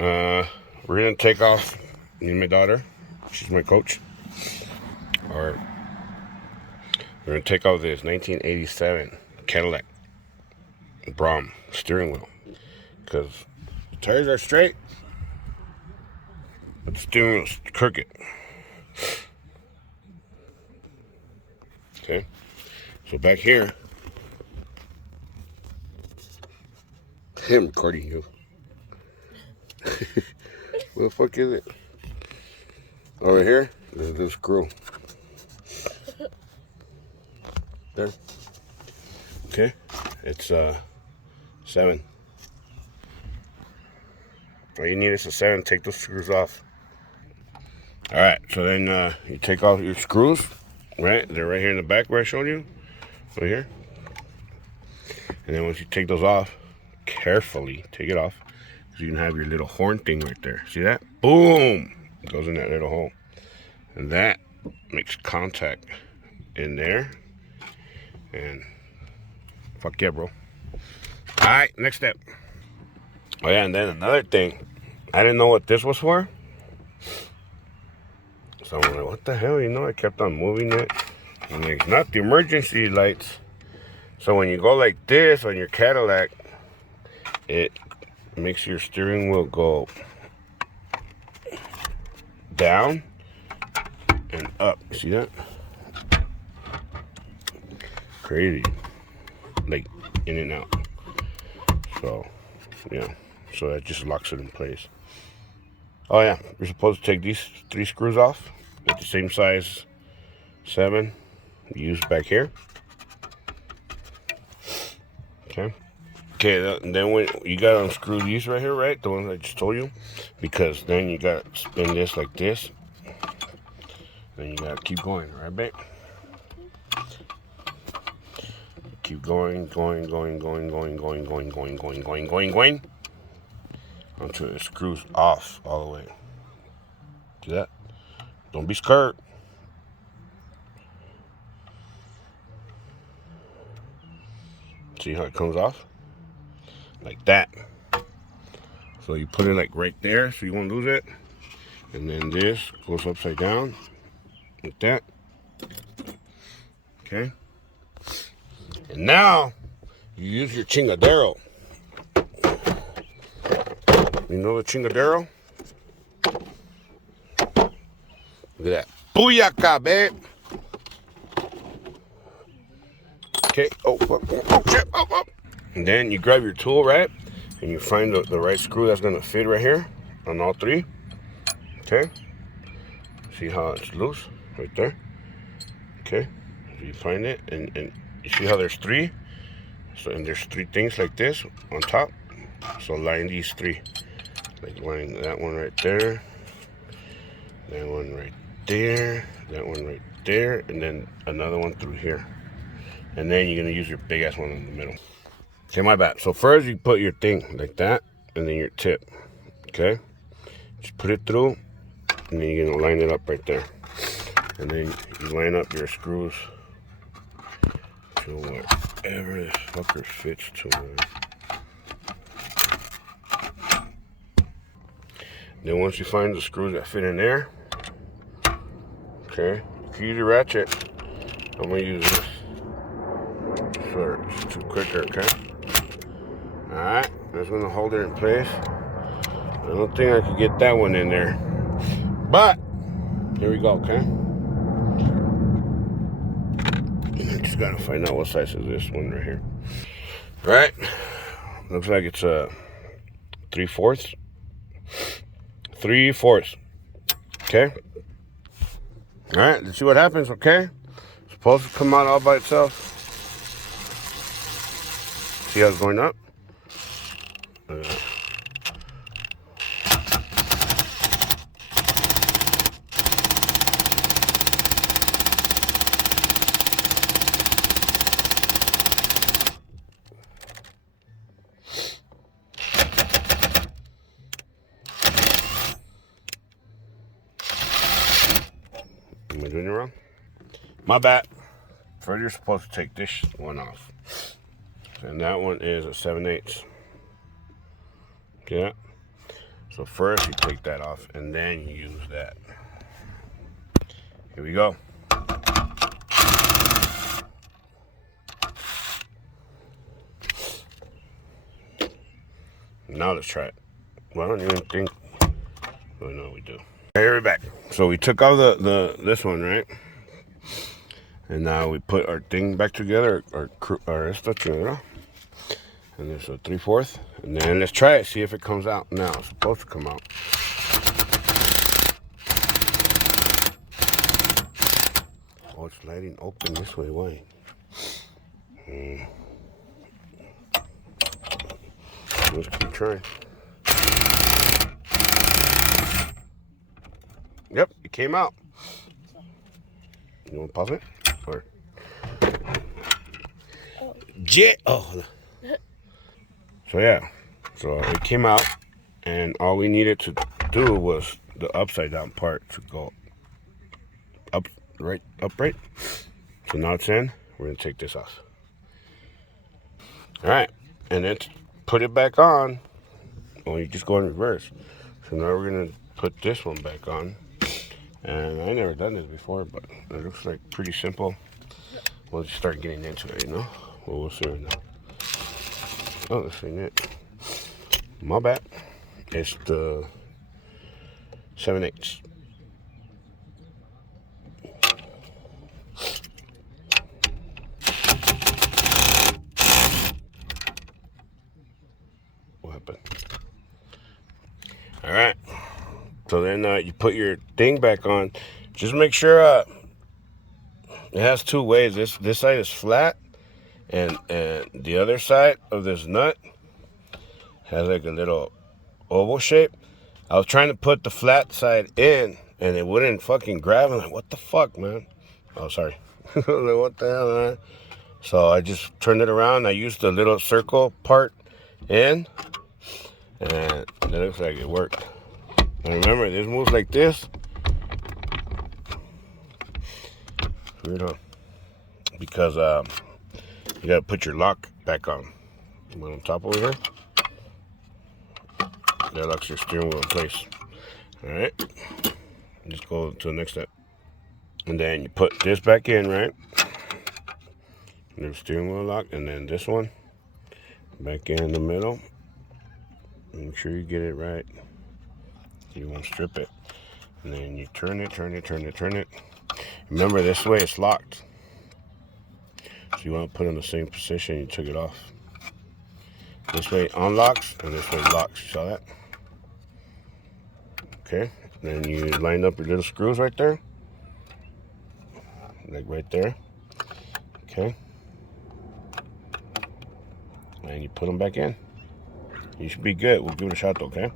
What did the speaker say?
We're gonna take off. Me and my daughter, she's my coach. Or we're gonna take off this 1987 Cadillac brougham steering wheel because the tires are straight, but the steering wheel's crooked. Okay, so back here, I'm recording you. What the fuck is it? Over here, there's this screw. There. Okay, it's 7. All you need is a 7. Take those screws off. All right, so then you take off your screws. Right, they're right here in the back where I showed you. Right here. And then once you take those off, carefully take it off. So you can have your little horn thing right there. See that? Boom! It goes in that little hole. And that makes contact in there. And fuck yeah, bro. Alright, next step. Oh yeah, and then another thing. I didn't know what this was for. So I'm like, what the hell? You know, I kept on moving it. And it's not the emergency lights. So when you go like this on your Cadillac, it makes your steering wheel go down and up. See that? Crazy. Like in and out. So, yeah. So that just locks it in place. Oh yeah, you're supposed to take these 3 screws off with the same size 7 used back here. Okay. Okay, then when you gotta unscrew these right here, right? The ones I just told you. Because then you gotta spin this like this. Then you gotta keep going, right, babe? Keep going until it screws off all the way. See that? Don't be scared. See how it comes off? Like that. So you put it like right there so you won't lose it. And then this goes upside down. Like that. Okay. And now you use your chingadero. You know the chingadero? Look at that. Booyaka, babe. Okay. Oh, shit. Oh. And then you grab your tool, right? And you find the right screw that's going to fit right here on all 3. Okay. See how it's loose? Right there. Okay. So you find it. And you see how there's 3? So, and there's 3 things like this on top. So line these 3. Like line that one right there. That one right there. That one right there. And then another one through here. And then you're going to use your big ass one in the middle. Okay, my bad. So first you put your thing like that. And then your tip. Okay. Just put it through. And then you're going to line it up right there. And then you line up your screws to whatever this fucker fits to. Then once you find the screws that fit in there, okay, you can use your ratchet. I'm gonna use this so it's too quicker, okay? Alright, that's gonna hold it in place. I don't think I could get that one in there. But here we go, okay? And I just gotta find out what size is this one right here. Alright. Looks like it's a 3/4. 3/4. Okay. All right. Let's see what happens. Okay. It's supposed to come out all by itself. See how it's going up? Am I doing it wrong? My bad. First, you're supposed to take this one off. And that one is a 7/8. Yeah. So first you take that off and then you use that. Here we go. Now let's try it. Well, I don't even think. Oh no, we do. Okay, here we're back. So we took out this one, right? And now we put our thing back together, our esta together. And there's a 3/4. And then let's try it, see if it comes out. Now it's supposed to come out. Oh, it's sliding open this way. Why? Let's keep trying. Yep, it came out. You want to pause it? Or oh. So yeah, so it came out, and all we needed to do was the upside down part to go upright. So now it's in. We're gonna take this off. All right, and then put it back on. Well, you just go in reverse. So now we're gonna put this one back on. And I never done this before, but it looks like pretty simple. We'll just start getting into it, you know. Well, we'll see right now. Oh, this ain't it. My bad. It's the 7/8. What happened? All right. So then you put your thing back on. Just make sure it has two ways. This side is flat, and the other side of this nut has like a little oval shape. I was trying to put the flat side in, and it wouldn't fucking grab. I'm like, what the fuck, man? Oh, sorry. Like, what the hell, man? So I just turned it around. I used the little circle part in, and it looks like it worked. And remember, this moves like this. Weird, huh? Because you gotta put your lock back on. On top over here. That locks your steering wheel in place. Alright. Just go to the next step. And then you put this back in, right? The steering wheel lock, and then this one back in the middle. Make sure you get it right. You won't strip it. And then you turn it. Remember, this way it's locked. So you want to put it in the same position you took it off. This way unlocks, and this way locks. You saw that? Okay. Then you line up your little screws right there. Like right there. Okay. And you put them back in. You should be good. We'll give it a shot though, okay?